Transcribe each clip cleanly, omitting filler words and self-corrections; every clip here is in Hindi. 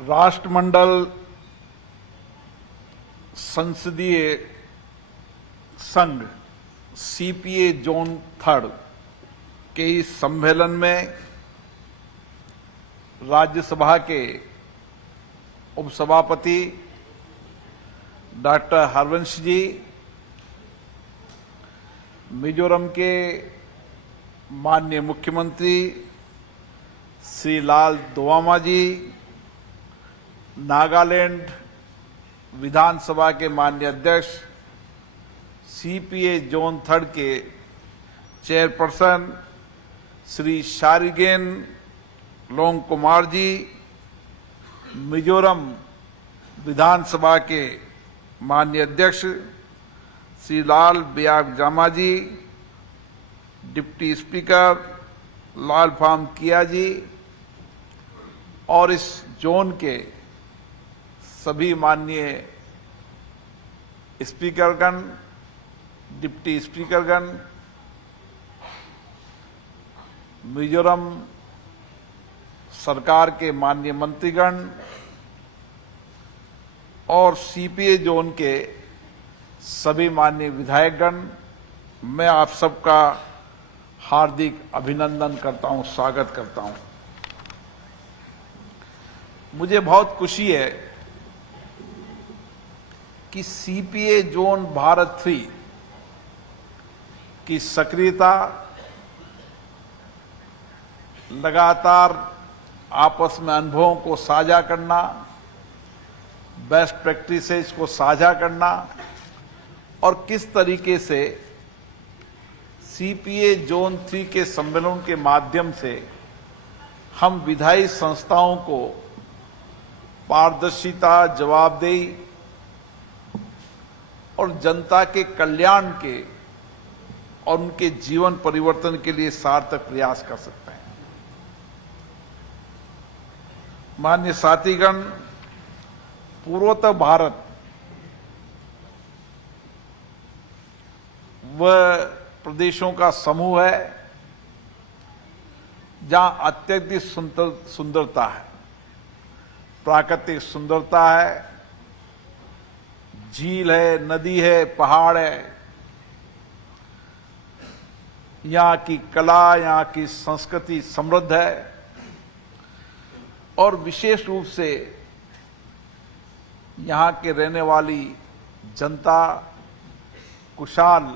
राष्ट्रमंडल संसदीय संघ सीपीए जोन थर्ड के इस सम्मेलन में राज्यसभा के उपसभापति डॉक्टर हरवंश जी, मिजोरम के माननीय मुख्यमंत्री श्री लाल दोवामा जी, नागालैंड विधानसभा के माननीय अध्यक्ष, सीपीए जोन थर्ड के चेयरपर्सन श्री शारिगेन लोंग कुमार जी, मिजोरम विधानसभा के माननीय अध्यक्ष श्री लाल बियागजामा जी, डिप्टी स्पीकर लालफाम किया जी और इस जोन के सभी माननीय स्पीकरगण, डिप्टी स्पीकरगण, मिजोरम सरकार के माननीय मंत्रीगण और सीपीए जोन के सभी माननीय विधायकगण, मैं आप सबका हार्दिक अभिनंदन करता हूं, स्वागत करता हूं। मुझे बहुत खुशी है कि सीपीए जोन भारत 3 की सक्रियता लगातार आपस में अनुभवों को साझा करना, बेस्ट प्रैक्टिसेस को साझा करना और किस तरीके से सीपीए जोन 3 के सम्मेलन के माध्यम से हम विधायी संस्थाओं को पारदर्शिता, जवाबदेही और जनता के कल्याण के और उनके जीवन परिवर्तन के लिए सार्थक प्रयास कर सकते हैं। माननीय साथीगण, पूर्वोत्तर भारत वह प्रदेशों का समूह है जहां अत्यधिक सुंदरता है, प्राकृतिक सुंदरता है, झील है, नदी है, पहाड़ है। यहाँ की कला, यहाँ की संस्कृति समृद्ध है और विशेष रूप से यहाँ के रहने वाली जनता कुशल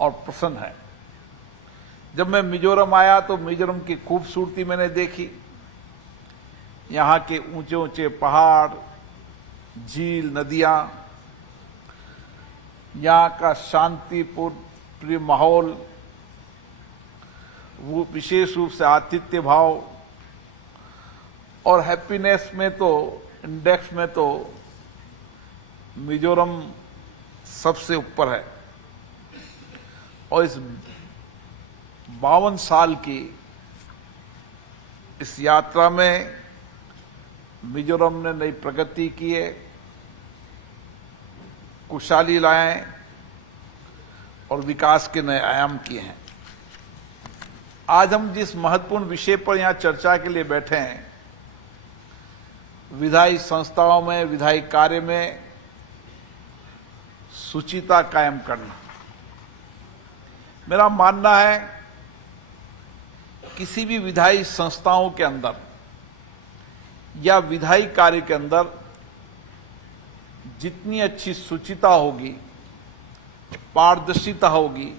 और प्रसन्न है। जब मैं मिजोरम आया तो मिजोरम की खूबसूरती मैंने देखी। यहाँ के ऊंचे ऊंचे पहाड़, झील, नदियां, यहाँ का शांतिपूर्ण माहौल, वो विशेष रूप से आतिथ्य भाव और हैप्पीनेस में तो इंडेक्स में तो मिजोरम सबसे ऊपर है। और इस 52 साल की इस यात्रा में मिजोरम ने नई प्रगति की है, खुशहाली लाए और विकास के नए आयाम किए हैं। आज हम जिस महत्वपूर्ण विषय पर यहां चर्चा के लिए बैठे हैं, विधायी संस्थाओं में, विधायी कार्य में शुचिता कायम करना। मेरा मानना है किसी भी विधायी संस्थाओं के अंदर या विधायी कार्य के अंदर जितनी अच्छी शुचिता होगी, पारदर्शिता होगी,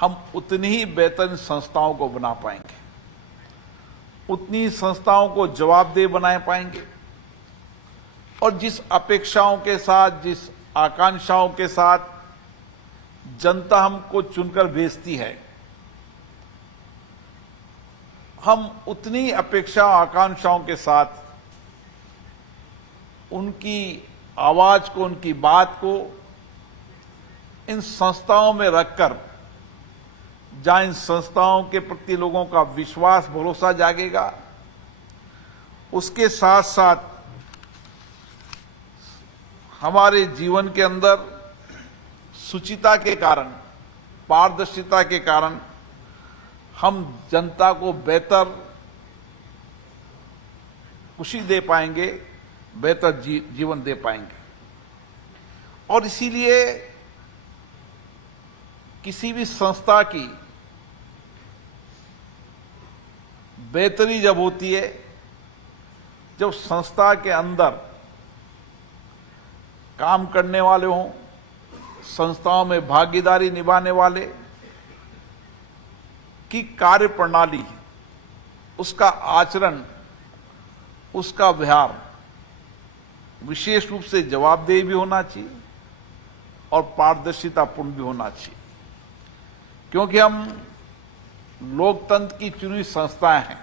हम उतनी ही बेहतर संस्थाओं को बना पाएंगे, उतनी संस्थाओं को जवाबदेह बना पाएंगे और जिस अपेक्षाओं के साथ, जिस आकांक्षाओं के साथ जनता हमको चुनकर भेजती है, हम उतनी अपेक्षा आकांक्षाओं के साथ उनकी आवाज को, उनकी बात को इन संस्थाओं में रखकर, जहां इन संस्थाओं के प्रति लोगों का विश्वास, भरोसा जागेगा, उसके साथ साथ हमारे जीवन के अंदर शुचिता के कारण, पारदर्शिता के कारण हम जनता को बेहतर खुशी दे पाएंगे, बेहतर जीवन दे पाएंगे। और इसीलिए किसी भी संस्था की बेहतरी जब होती है, जब संस्था के अंदर काम करने वाले हों, संस्थाओं में भागीदारी निभाने वाले की कार्य प्रणाली, उसका आचरण, उसका व्यवहार विशेष रूप से जवाबदेही भी होना चाहिए और पारदर्शितापूर्ण भी होना चाहिए। क्योंकि हम लोकतंत्र की चुनी संस्थाएं हैं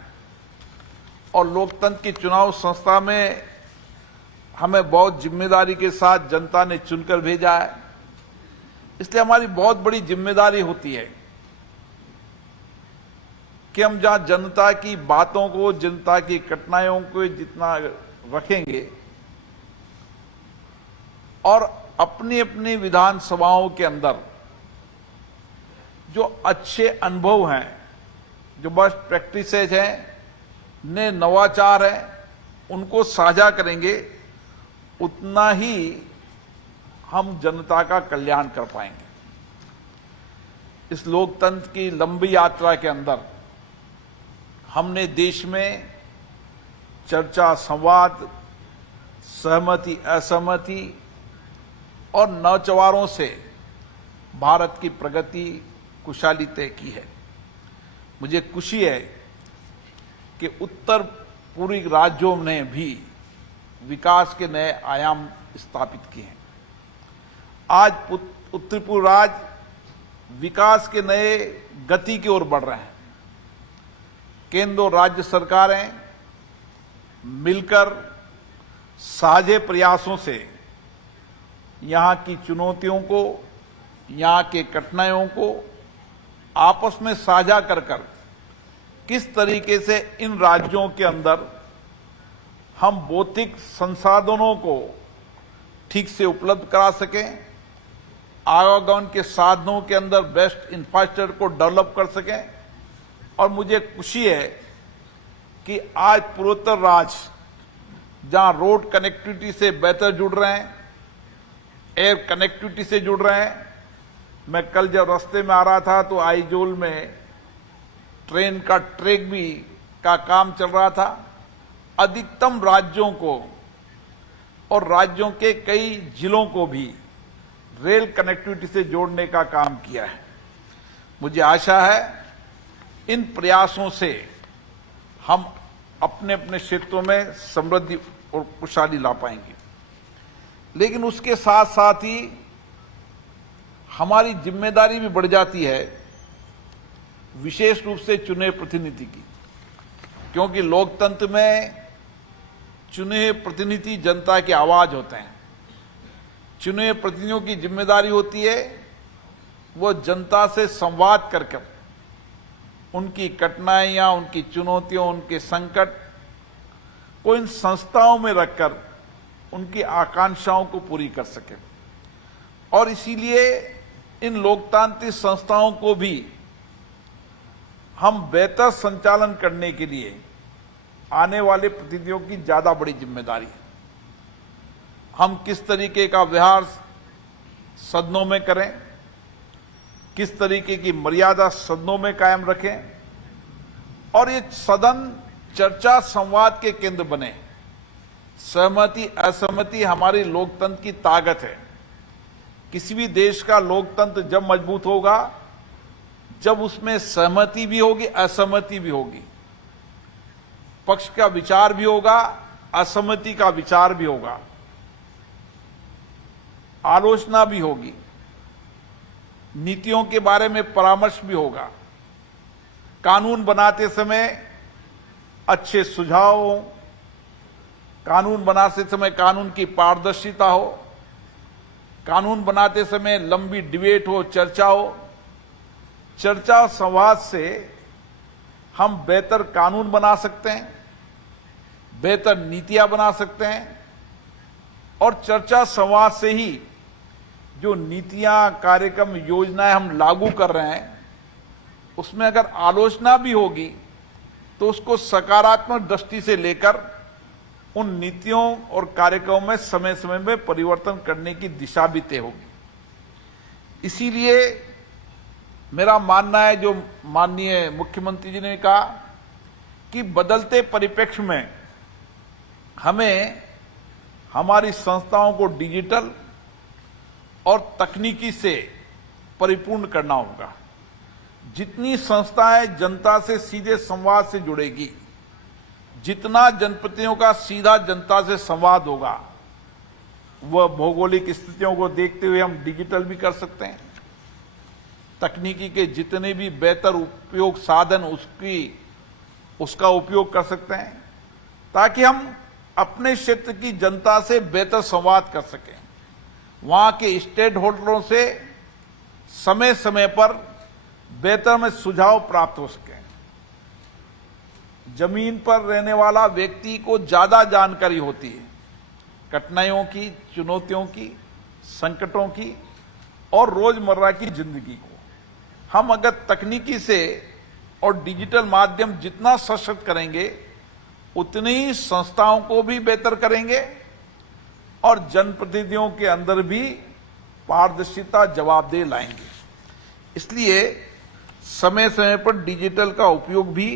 और लोकतंत्र की चुनाव संस्था में हमें बहुत जिम्मेदारी के साथ जनता ने चुनकर भेजा है। इसलिए हमारी बहुत बड़ी जिम्मेदारी होती है कि हम जहां जनता की बातों को, जनता की कठिनाइयों को जितना रखेंगे और अपनी अपनी विधानसभाओं के अंदर जो अच्छे अनुभव हैं, जो बेस्ट प्रैक्टिसेज हैं, नए नवाचार हैं, उनको साझा करेंगे, उतना ही हम जनता का कल्याण कर पाएंगे। इस लोकतंत्र की लंबी यात्रा के अंदर हमने देश में चर्चा, संवाद, सहमति, असहमति और नौचारों से भारत की प्रगति, खुशहाली तय की है। मुझे खुशी है कि उत्तर पूर्वी राज्यों ने भी विकास के नए आयाम स्थापित किए हैं। आज उत्तर पूर्व राज्य विकास के नए गति की ओर बढ़ रहे हैं। केंद्र और राज्य सरकारें मिलकर साझे प्रयासों से यहां की चुनौतियों को, यहां के कठिनाइयों को आपस में साझा कर किस तरीके से इन राज्यों के अंदर हम भौतिक संसाधनों को ठीक से उपलब्ध करा सकें, आवागमन के साधनों के अंदर बेस्ट इंफ्रास्ट्रक्चर को डेवलप कर सकें। और मुझे खुशी है कि आज पूर्वोत्तर राज्य जहां रोड कनेक्टिविटी से बेहतर जुड़ रहे हैं, एयर कनेक्टिविटी से जुड़ रहे हैं। मैं कल जब रास्ते में आ रहा था तो आइजोल में ट्रेन का ट्रैक भी का काम चल रहा था। अधिकतम राज्यों को और राज्यों के कई जिलों को भी रेल कनेक्टिविटी से जोड़ने का काम किया है। मुझे आशा है इन प्रयासों से हम अपने अपने क्षेत्रों में समृद्धि और खुशहाली ला पाएंगे। लेकिन उसके साथ साथ ही हमारी जिम्मेदारी भी बढ़ जाती है, विशेष रूप से चुने प्रतिनिधि की। क्योंकि लोकतंत्र में चुने प्रतिनिधि जनता की आवाज होते हैं। चुने प्रतिनिधियों की जिम्मेदारी होती है वो जनता से संवाद कर उनकी कठिनाइयां, उनकी चुनौतियों, उनके संकट को इन संस्थाओं में रखकर उनकी आकांक्षाओं को पूरी कर सके। और इसीलिए इन लोकतांत्रिक संस्थाओं को भी हम बेहतर संचालन करने के लिए आने वाले प्रतिनिधियों की ज्यादा बड़ी जिम्मेदारी है। हम किस तरीके का व्यवहार सदनों में करें, किस तरीके की मर्यादा सदनों में कायम रखें और ये सदन चर्चा संवाद के केंद्र बने। सहमति असहमति हमारी लोकतंत्र की ताकत है। किसी भी देश का लोकतंत्र जब मजबूत होगा जब उसमें सहमति भी होगी, असहमति भी होगी, पक्ष का विचार भी होगा, असहमति का विचार भी होगा, आलोचना भी होगी, नीतियों के बारे में परामर्श भी होगा, कानून बनाते समय अच्छे सुझाव हो, कानून बनाते समय कानून की पारदर्शिता हो, कानून बनाते समय लंबी डिबेट हो, चर्चा हो। चर्चा संवाद से हम बेहतर कानून बना सकते हैं, बेहतर नीतियां बना सकते हैं और चर्चा संवाद से ही जो नीतियां, कार्यक्रम, योजनाएं हम लागू कर रहे हैं उसमें अगर आलोचना भी होगी तो उसको सकारात्मक दृष्टि से लेकर उन नीतियों और कार्यक्रमों में समय समय में परिवर्तन करने की दिशा भी तय होगी। इसीलिए मेरा मानना है, जो माननीय मुख्यमंत्री जी ने कहा कि बदलते परिप्रेक्ष्य में हमें हमारी संस्थाओं को डिजिटल और तकनीकी से परिपूर्ण करना होगा। जितनी संस्थाएं जनता से सीधे संवाद से जुड़ेगी, जितना जनप्रतिनिधियों का सीधा जनता से संवाद होगा, वह भौगोलिक स्थितियों को देखते हुए हम डिजिटल भी कर सकते हैं। तकनीकी के जितने भी बेहतर उपयोग साधन उसका उपयोग कर सकते हैं, ताकि हम अपने क्षेत्र की जनता से बेहतर संवाद कर सकें, वहां के स्टेक होल्डरों से समय समय पर बेहतर में सुझाव प्राप्त हो सके। जमीन पर रहने वाला व्यक्ति को ज्यादा जानकारी होती है कठिनाइयों की, चुनौतियों की, संकटों की और रोजमर्रा की जिंदगी को। हम अगर तकनीकी से और डिजिटल माध्यम जितना सशक्त करेंगे, उतनी ही संस्थाओं को भी बेहतर करेंगे और जनप्रतिनिधियों के अंदर भी पारदर्शिता, जवाबदेही लाएंगे। इसलिए समय समय पर डिजिटल का उपयोग भी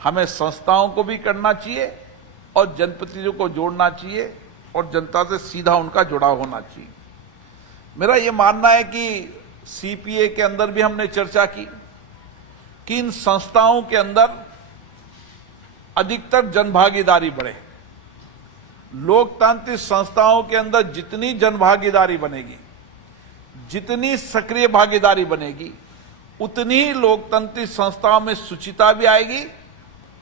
हमें संस्थाओं को भी करना चाहिए और जनप्रतिनिधियों को जोड़ना चाहिए और जनता से सीधा उनका जुड़ाव होना चाहिए। मेरा ये मानना है कि सीपीए के अंदर भी हमने चर्चा की कि इन संस्थाओं के अंदर अधिकतर जनभागीदारी बढ़े। लोकतांत्रिक संस्थाओं के अंदर जितनी जनभागीदारी बनेगी, जितनी सक्रिय भागीदारी बनेगी, उतनी ही लोकतांत्रिक संस्थाओं में शुचिता भी आएगी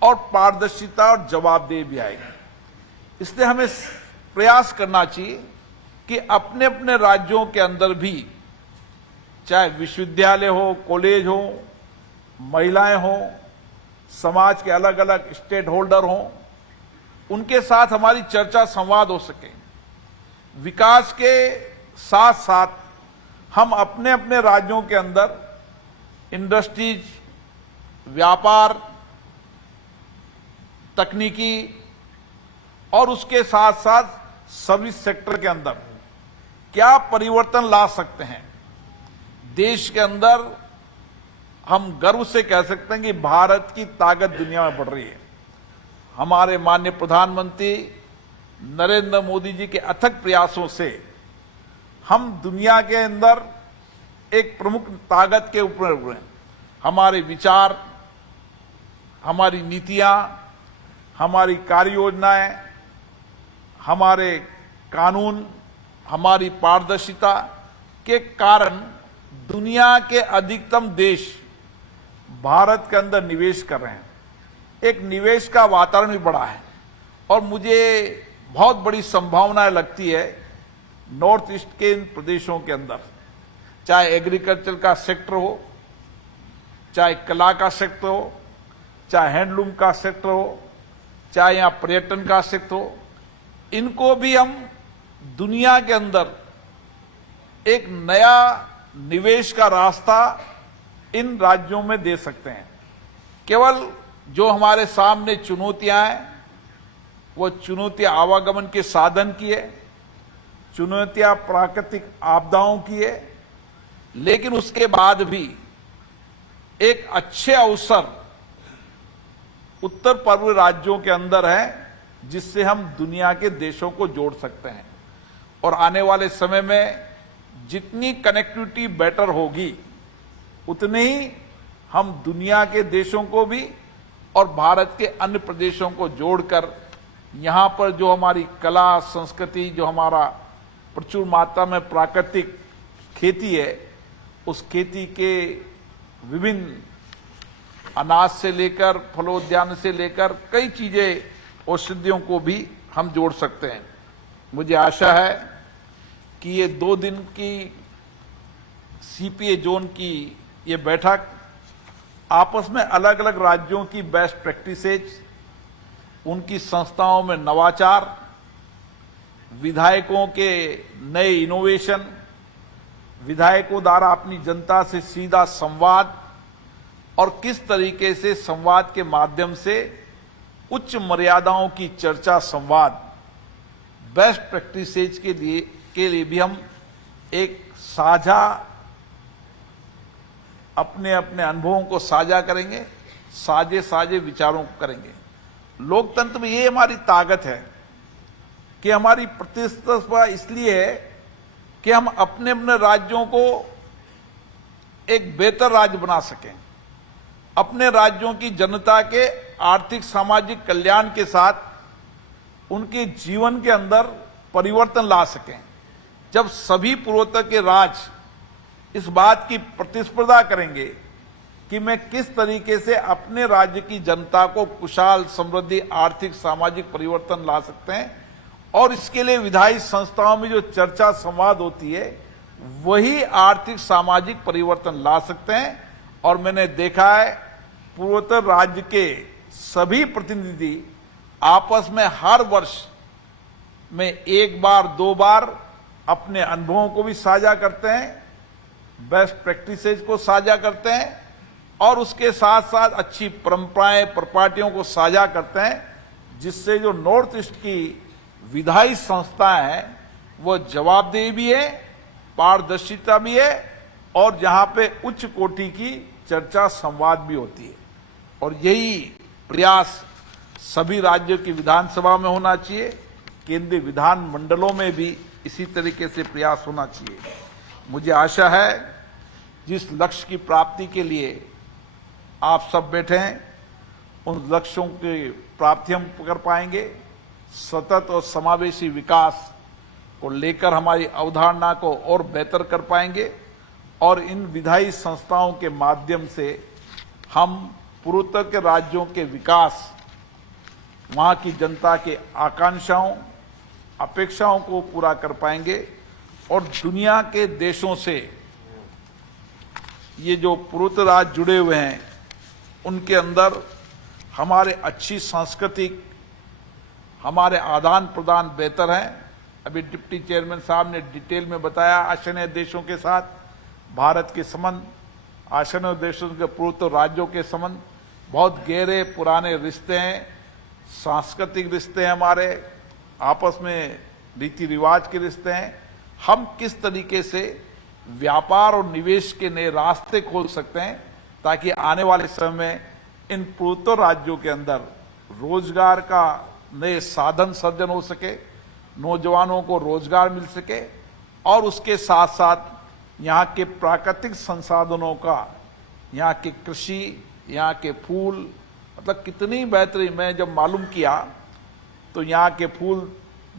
और पारदर्शिता और जवाबदेही भी आएगी। इसलिए हमें प्रयास करना चाहिए कि अपने अपने राज्यों के अंदर भी, चाहे विश्वविद्यालय हो, कॉलेज हो, महिलाएं हो, समाज के अलग अलग स्टेक होल्डर हो, उनके साथ हमारी चर्चा संवाद हो सके। विकास के साथ साथ हम अपने अपने राज्यों के अंदर इंडस्ट्रीज, व्यापार, तकनीकी और उसके साथ साथ सर्विस सेक्टर के अंदर क्या परिवर्तन ला सकते हैं। देश के अंदर हम गर्व से कह सकते हैं कि भारत की ताकत दुनिया में बढ़ रही है। हमारे माननीय प्रधानमंत्री नरेंद्र मोदी जी के अथक प्रयासों से हम दुनिया के अंदर एक प्रमुख ताकत के ऊपर उभरे हैं। हमारे विचार, हमारी नीतियां, हमारी कार्य योजनाएं, हमारे कानून, हमारी पारदर्शिता के कारण दुनिया के अधिकतम देश भारत के अंदर निवेश कर रहे हैं। एक निवेश का वातावरण भी बढ़ा है और मुझे बहुत बड़ी संभावनाएं लगती है नॉर्थ ईस्ट के इन प्रदेशों के अंदर, चाहे एग्रीकल्चर का सेक्टर हो, चाहे कला का सेक्टर हो, चाहे हैंडलूम का सेक्टर हो, चाहे यहां पर्यटन का सेक्टर हो, इनको भी हम दुनिया के अंदर एक नया निवेश का रास्ता इन राज्यों में दे सकते हैं। केवल जो हमारे सामने चुनौतियां हैं, वो चुनौतियां आवागमन के साधन की है, चुनौतियां प्राकृतिक आपदाओं की है, लेकिन उसके बाद भी एक अच्छे अवसर उत्तर पूर्वी राज्यों के अंदर है, जिससे हम दुनिया के देशों को जोड़ सकते हैं। और आने वाले समय में जितनी कनेक्टिविटी बेटर होगी, उतने ही हम दुनिया के देशों को भी और भारत के अन्य प्रदेशों को जोड़कर यहां पर जो हमारी कला, संस्कृति, जो हमारा प्रचुर मात्रा में प्राकृतिक खेती है, उस खेती के विभिन्न अनाज से लेकर फलोद्यान से लेकर कई चीजें, औषधियों को भी हम जोड़ सकते हैं। मुझे आशा है कि ये 2 दिन की सीपीए जोन की ये बैठक आपस में अलग अलग राज्यों की बेस्ट प्रैक्टिसेज, उनकी संस्थाओं में नवाचार, विधायकों के नए इनोवेशन, विधायकों द्वारा अपनी जनता से सीधा संवाद और किस तरीके से संवाद के माध्यम से उच्च मर्यादाओं की चर्चा संवाद, बेस्ट प्रैक्टिसेज के लिए भी हम एक साझा अपने अपने अनुभवों को साझा करेंगे, साझे विचारों को करेंगे। लोकतंत्र में ये हमारी ताकत है कि हमारी प्रतिस्पर्धा इसलिए है कि हम अपने अपने राज्यों को एक बेहतर राज्य बना सकें, अपने राज्यों की जनता के आर्थिक सामाजिक कल्याण के साथ उनके जीवन के अंदर परिवर्तन ला सकें। जब सभी पूर्वोत्तर के राज्य इस बात की प्रतिस्पर्धा करेंगे कि मैं किस तरीके से अपने राज्य की जनता को खुशहाल, समृद्धि, आर्थिक सामाजिक परिवर्तन ला सकते हैं, और इसके लिए विधायी संस्थाओं में जो चर्चा संवाद होती है वही आर्थिक सामाजिक परिवर्तन ला सकते हैं। और मैंने देखा है पूर्वोत्तर राज्य के सभी प्रतिनिधि आपस में हर वर्ष में एक बार दो बार अपने अनुभवों को भी साझा करते हैं, बेस्ट प्रैक्टिसेज को साझा करते हैं, और उसके साथ साथ अच्छी परंपराएं, प्रपार्टियों को साझा करते हैं, जिससे जो नॉर्थ ईस्ट की विधायी संस्थाएं हैं वो जवाबदेही भी है, पारदर्शिता भी है, और जहां पे उच्च कोटि की चर्चा संवाद भी होती है। और यही प्रयास सभी राज्यों की विधानसभा में होना चाहिए, केंद्रीय विधान मंडलों में भी इसी तरीके से प्रयास होना चाहिए। मुझे आशा है जिस लक्ष्य की प्राप्ति के लिए आप सब बैठे हैं उन लक्ष्यों की प्राप्ति हम कर पाएंगे। सतत और समावेशी विकास को लेकर हमारी अवधारणा को और बेहतर कर पाएंगे, और इन विधायी संस्थाओं के माध्यम से हम पूर्वोत्तर के राज्यों के विकास, वहां की जनता के आकांक्षाओं, अपेक्षाओं को पूरा कर पाएंगे। और दुनिया के देशों से ये जो पूर्वोत्तर राज्य जुड़े हुए हैं उनके अंदर हमारे अच्छी सांस्कृतिक, हमारे आदान प्रदान बेहतर हैं। अभी डिप्टी चेयरमैन साहब ने डिटेल में बताया आसियान देशों के साथ भारत के संबंध, आसियान देशों के पूर्वोत्तर राज्यों के संबंध बहुत गहरे पुराने रिश्ते हैं, सांस्कृतिक रिश्ते हैं, हमारे आपस में रीति रिवाज के रिश्ते हैं। हम किस तरीके से व्यापार और निवेश के नए रास्ते खोल सकते हैं ताकि आने वाले समय में इन पूर्वोत्तर राज्यों के अंदर रोजगार का नए साधन सर्जन हो सके, नौजवानों को रोजगार मिल सके, और उसके साथ साथ यहाँ के प्राकृतिक संसाधनों का, यहाँ की कृषि, यहाँ के फूल, मतलब कितनी बेहतरीन। मैं जब मालूम किया तो यहाँ के फूल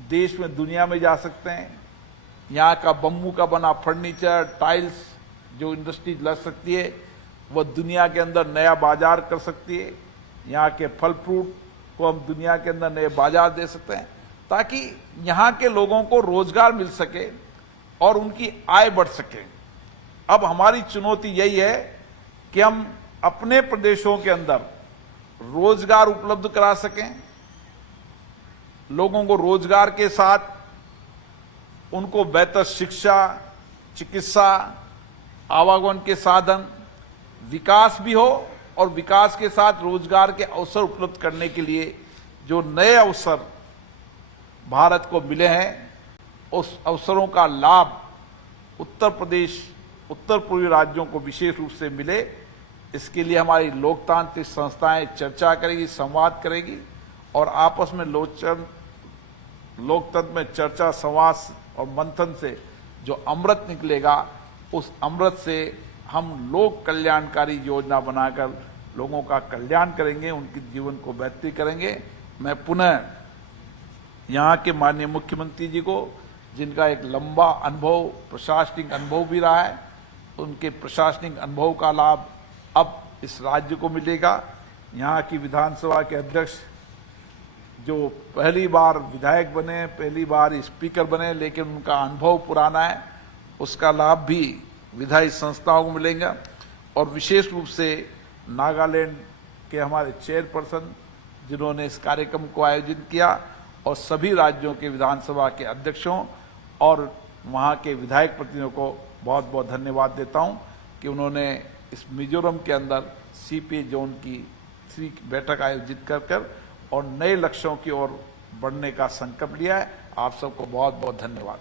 देश में, दुनिया में जा सकते हैं। यहाँ का बम्बू का बना फर्नीचर, टाइल्स जो इंडस्ट्री लग सकती है वह दुनिया के अंदर नया बाजार कर सकती है। यहाँ के फल फ्रूट को हम दुनिया के अंदर नए बाजार दे सकते हैं ताकि यहाँ के लोगों को रोजगार मिल सके और उनकी आय बढ़ सके। अब हमारी चुनौती यही है कि हम अपने प्रदेशों के अंदर रोजगार उपलब्ध करा सकें, लोगों को रोजगार के साथ उनको बेहतर शिक्षा, चिकित्सा, आवागमन के साधन, विकास भी हो, और विकास के साथ रोजगार के अवसर उपलब्ध करने के लिए जो नए अवसर भारत को मिले हैं उस अवसरों का लाभ उत्तर प्रदेश, उत्तर पूर्वी राज्यों को विशेष रूप से मिले। इसके लिए हमारी लोकतांत्रिक संस्थाएं चर्चा करेगी, संवाद करेगी, और आपस में लोकतंत्र में चर्चा, संवाद और मंथन से जो अमृत निकलेगा उस अमृत से हम लोक कल्याणकारी योजना बनाकर लोगों का कल्याण करेंगे, उनके जीवन को बेहतरी करेंगे। मैं पुनः यहाँ के माननीय मुख्यमंत्री जी को, जिनका एक लंबा अनुभव, प्रशासनिक अनुभव भी रहा है, उनके प्रशासनिक अनुभव का लाभ अब इस राज्य को मिलेगा। यहाँ की विधानसभा के अध्यक्ष जो पहली बार विधायक बने, पहली बार स्पीकर बने, लेकिन उनका अनुभव पुराना है, उसका लाभ भी विधायी संस्थाओं को मिलेगा। और विशेष रूप से नागालैंड के हमारे चेयरपर्सन जिन्होंने इस कार्यक्रम को आयोजित किया, और सभी राज्यों के विधानसभा के अध्यक्षों और वहाँ के विधायक प्रतिनिधियों को बहुत बहुत धन्यवाद देता हूँ कि उन्होंने इस मिजोरम के अंदर CPA जोन की 3 बैठक आयोजित कर और नए लक्ष्यों की ओर बढ़ने का संकल्प लिया है। आप सबको बहुत बहुत धन्यवाद।